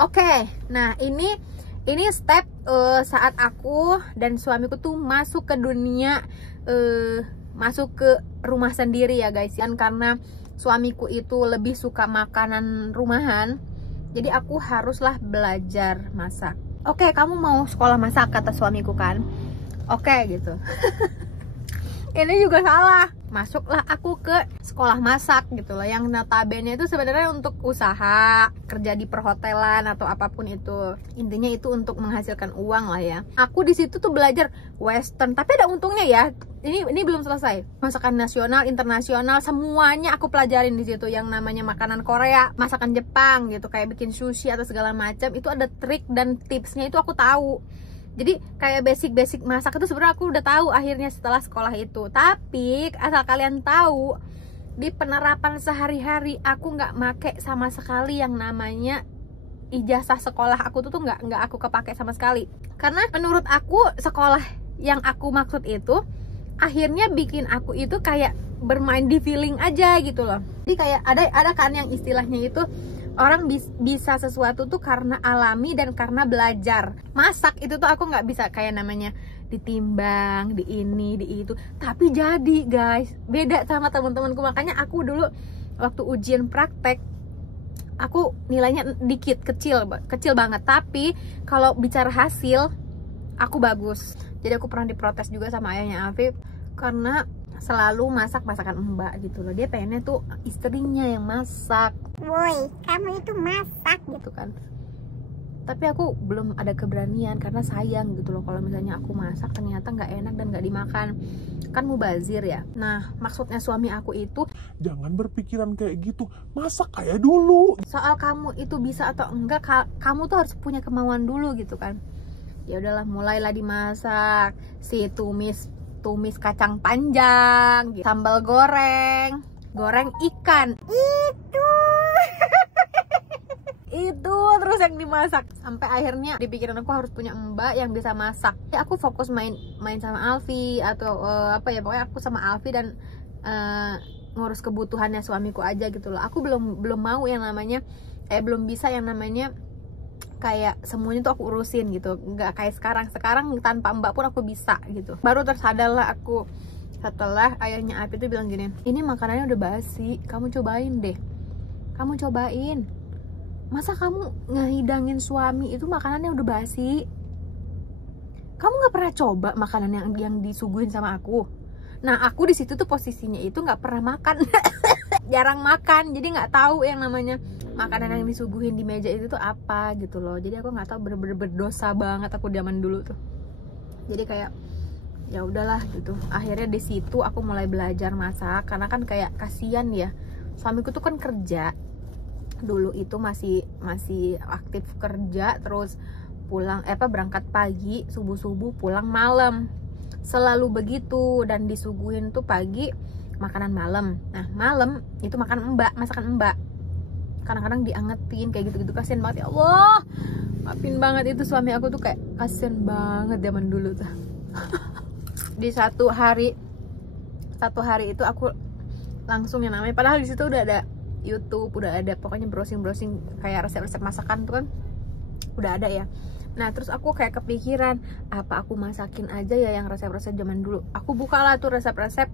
Oke, nah ini step saat aku dan suamiku tuh masuk ke dunia, masuk ke rumah sendiri ya guys. Dan karena suamiku itu lebih suka makanan rumahan, jadi aku haruslah belajar masak. Oke, kamu mau sekolah masak, kata suamiku kan. Oke gitu. Ini juga salah. Masuklah aku ke sekolah masak gitu loh, yang notabene itu sebenarnya untuk usaha, kerja di perhotelan atau apapun itu. Intinya itu untuk menghasilkan uang lah ya. Aku di situ tuh belajar western, tapi ada untungnya ya. Ini belum selesai. Masakan nasional, internasional, semuanya aku pelajarin di situ. Yang namanya makanan Korea, masakan Jepang gitu, kayak bikin sushi atau segala macam, itu ada trik dan tipsnya itu aku tahu. Jadi kayak basic masak itu sebenarnya aku udah tahu akhirnya setelah sekolah itu. Tapi asal kalian tahu, di penerapan sehari-hari aku nggak make sama sekali yang namanya ijazah sekolah aku tuh nggak aku kepake sama sekali. Karena menurut aku sekolah yang aku maksud itu akhirnya bikin aku itu kayak bermain di feeling aja gitu loh. Jadi kayak ada kan yang istilahnya itu orang bisa sesuatu tuh karena alami dan karena belajar. Masak itu tuh aku nggak bisa kayak namanya ditimbang, di ini, di itu. Tapi jadi guys, beda sama teman-temanku. Makanya aku dulu waktu ujian praktek, aku nilainya dikit, kecil banget. Tapi kalau bicara hasil, aku bagus. Jadi aku pernah diprotes juga sama ayahnya Afif karena selalu masak masakan mbak gitu loh. Dia pengennya tuh istrinya yang masak. Woi, kamu itu masak Gitu kan. Tapi aku belum ada keberanian karena sayang gitu loh kalau misalnya aku masak ternyata nggak enak dan nggak dimakan, kan mubazir ya. Nah maksudnya suami aku itu, jangan berpikiran kayak gitu, masak kayak dulu. soal kamu itu bisa atau enggak, kamu tuh harus punya kemauan dulu gitu kan. Ya udahlah, mulailah dimasak, si tumis kacang panjang, sambal goreng ikan, itu terus yang dimasak sampai akhirnya di pikiran aku harus punya mbak yang bisa masak. Ya, aku fokus main sama Alfi atau apa ya, pokoknya aku sama Alfi dan ngurus kebutuhannya suamiku aja gitu loh. Aku belum mau yang namanya belum bisa yang namanya kayak semuanya tuh aku urusin gitu. Nggak kayak sekarang tanpa mbak pun aku bisa gitu. Baru tersadarlah aku setelah ayahnya Alfi tuh bilang gini, ini makanannya udah basi, kamu cobain deh, kamu cobain. Masa kamu ngehidangin suami itu makanannya udah basi? Kamu nggak pernah coba makanan yang disuguhin sama aku? Nah aku di situ tuh posisinya itu nggak pernah makan, jarang makan, jadi nggak tahu yang namanya makanan yang disuguhin di meja itu tuh apa gitu loh. Jadi aku nggak tahu, bener-bener berdosa banget aku zaman dulu tuh. Jadi kayak ya udahlah gitu. Akhirnya di situ aku mulai belajar masak karena kan kayak kasihan ya. Suamiku tuh kan kerja. Dulu itu masih aktif kerja, terus pulang berangkat pagi, subuh pulang malam, selalu begitu. Dan disuguhin tuh pagi makanan malam, nah malam itu masakan mbak, kadang-kadang diangetin kayak gitu kasihan banget. Ya Allah, maafin banget itu suami aku tuh kayak kasihan banget zaman dulu tuh. Di satu hari itu aku langsung yang namanya, padahal di situ udah ada YouTube, udah ada pokoknya browsing kayak resep-resep masakan tuh kan udah ada ya. Nah terus aku kayak kepikiran, apa aku masakin aja ya yang resep-resep zaman dulu. Aku bukalah tuh resep-resep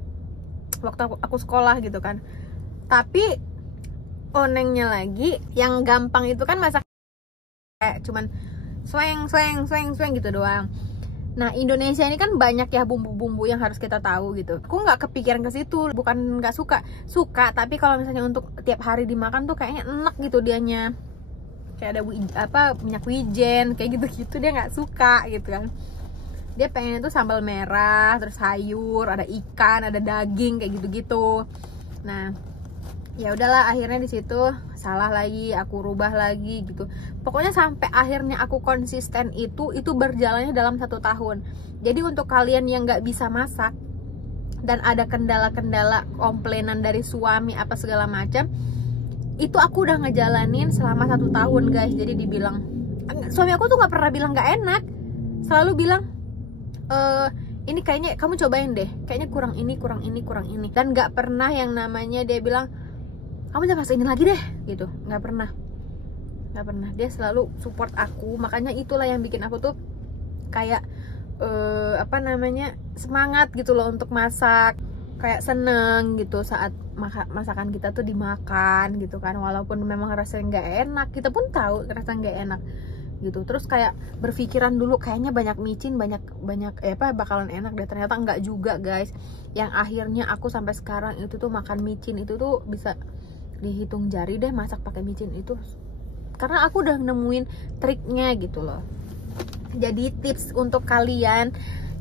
waktu aku sekolah gitu kan. Tapi onengnya lagi yang gampang itu kan masak kayak cuman sweng gitu doang. Nah Indonesia ini kan banyak ya bumbu-bumbu yang harus kita tahu gitu. Aku nggak kepikiran ke situ, bukan nggak suka, tapi kalau misalnya untuk tiap hari dimakan tuh kayaknya enak gitu dianya. Kayak ada minyak wijen kayak gitu dia nggak suka gitu kan. Dia pengen itu sambal merah, terus sayur, ada ikan, ada daging kayak gitu. Nah ya udahlah, akhirnya di situ salah lagi, aku rubah lagi gitu. Pokoknya sampai akhirnya aku konsisten itu berjalannya dalam 1 tahun. Jadi untuk kalian yang nggak bisa masak dan ada kendala-kendala komplainan dari suami apa segala macam, itu aku udah ngejalanin selama 1 tahun guys. Jadi dibilang, suami aku tuh nggak pernah bilang nggak enak, selalu bilang ini kayaknya kamu cobain deh, kayaknya kurang ini, dan nggak pernah yang namanya dia bilang kamu jangan masak ini lagi deh gitu, nggak pernah. nggak pernah. Dia selalu support aku, makanya itulah yang bikin aku tuh kayak apa namanya, semangat gitu loh untuk masak, kayak seneng gitu saat masakan kita tuh dimakan gitu kan, walaupun memang rasanya nggak enak, kita pun tahu rasanya nggak enak gitu. Terus kayak berpikiran dulu kayaknya banyak micin, banyak bakalan enak deh, ternyata enggak juga guys. Yang akhirnya aku sampai sekarang itu tuh makan micin itu tuh bisa dihitung jari deh, masak pakai micin itu, karena aku udah nemuin triknya gitu loh. Jadi tips untuk kalian,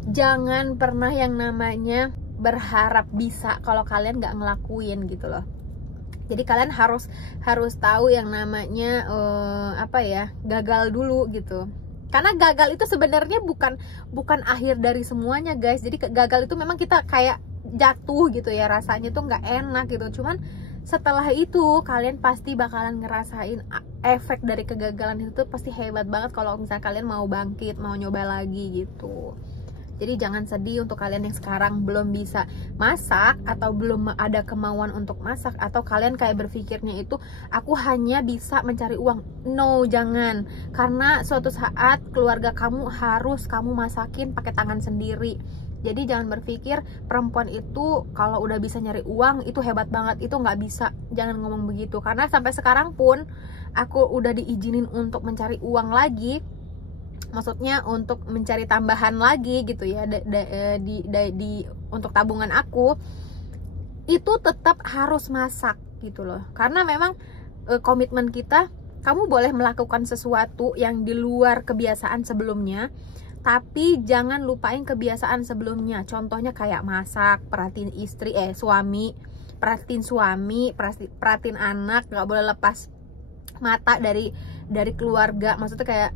jangan pernah yang namanya berharap bisa kalau kalian nggak ngelakuin gitu loh. Jadi kalian harus tahu yang namanya gagal dulu gitu. Karena gagal itu sebenarnya bukan akhir dari semuanya guys. Jadi gagal itu memang kita kayak jatuh gitu ya, rasanya tuh nggak enak gitu. Cuman setelah itu kalian pasti bakalan ngerasain efek dari kegagalan itu tuh pasti hebat banget kalau misalnya kalian mau bangkit, mau nyoba lagi gitu. Jadi jangan sedih untuk kalian yang sekarang belum bisa masak atau belum ada kemauan untuk masak, atau kalian kayak berpikirnya itu aku hanya bisa mencari uang. No, jangan. Karena suatu saat keluarga kamu harus kamu masakin pakai tangan sendiri. Jadi jangan berpikir perempuan itu kalau udah bisa nyari uang itu hebat banget, itu nggak bisa. Jangan ngomong begitu, karena sampai sekarang pun aku udah diizinin untuk mencari uang lagi, maksudnya untuk mencari tambahan lagi gitu ya, untuk tabungan aku itu tetap harus masak gitu loh. Karena memang komitmen kita, kamu boleh melakukan sesuatu yang di luar kebiasaan sebelumnya, tapi jangan lupain kebiasaan sebelumnya. Contohnya kayak masak, perhatiin suami, perhatiin anak, nggak boleh lepas mata dari keluarga. Maksudnya kayak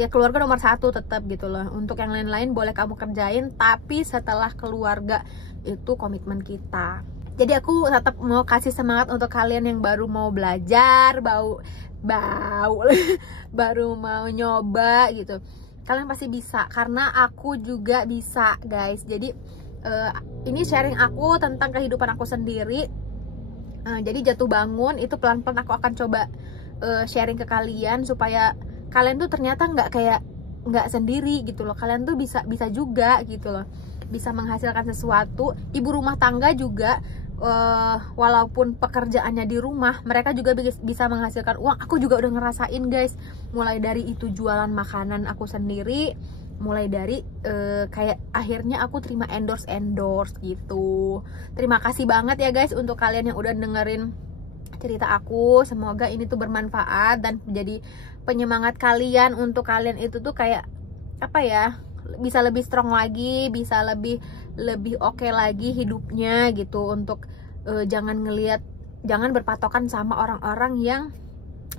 ya keluarga nomor satu tetap gitu loh. Untuk yang lain-lain boleh kamu kerjain, tapi setelah keluarga itu komitmen kita. Jadi aku tetap mau kasih semangat untuk kalian yang baru mau belajar, baru mau nyoba gitu. Kalian pasti bisa, karena aku juga bisa guys. Jadi ini sharing aku tentang kehidupan aku sendiri. Jadi jatuh bangun itu pelan-pelan aku akan coba sharing ke kalian, supaya kalian tuh ternyata nggak sendiri gitu loh. Kalian tuh bisa juga gitu loh, bisa menghasilkan sesuatu. Ibu rumah tangga juga walaupun pekerjaannya di rumah, mereka juga bisa menghasilkan uang. Aku juga udah ngerasain guys, mulai dari itu jualan makanan aku sendiri, mulai dari kayak akhirnya aku terima endorse gitu. Terima kasih banget ya guys untuk kalian yang udah dengerin cerita aku. Semoga ini tuh bermanfaat dan jadi penyemangat kalian, untuk kalian itu tuh kayak bisa lebih strong lagi, bisa lebih oke lagi hidupnya gitu. Untuk jangan berpatokan sama orang-orang yang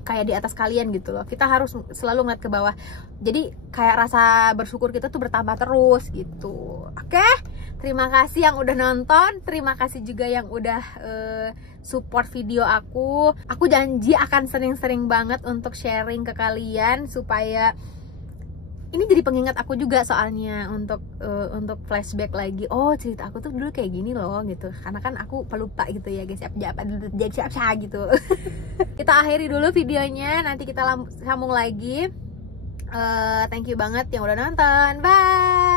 kayak di atas kalian gitu loh. Kita harus selalu ngeliat ke bawah. Jadi kayak rasa bersyukur kita tuh bertambah terus gitu. Oke? Terima kasih yang udah nonton. Terima kasih juga yang udah support video aku. Aku janji akan sering-sering banget untuk sharing ke kalian, supaya ini jadi pengingat aku juga, soalnya untuk flashback lagi. Oh, cerita aku tuh dulu kayak gini loh gitu. Karena kan aku pelupa gitu ya guys. Siap gitu. Kita akhiri dulu videonya, nanti kita sambung lagi. Thank you banget yang udah nonton. Bye.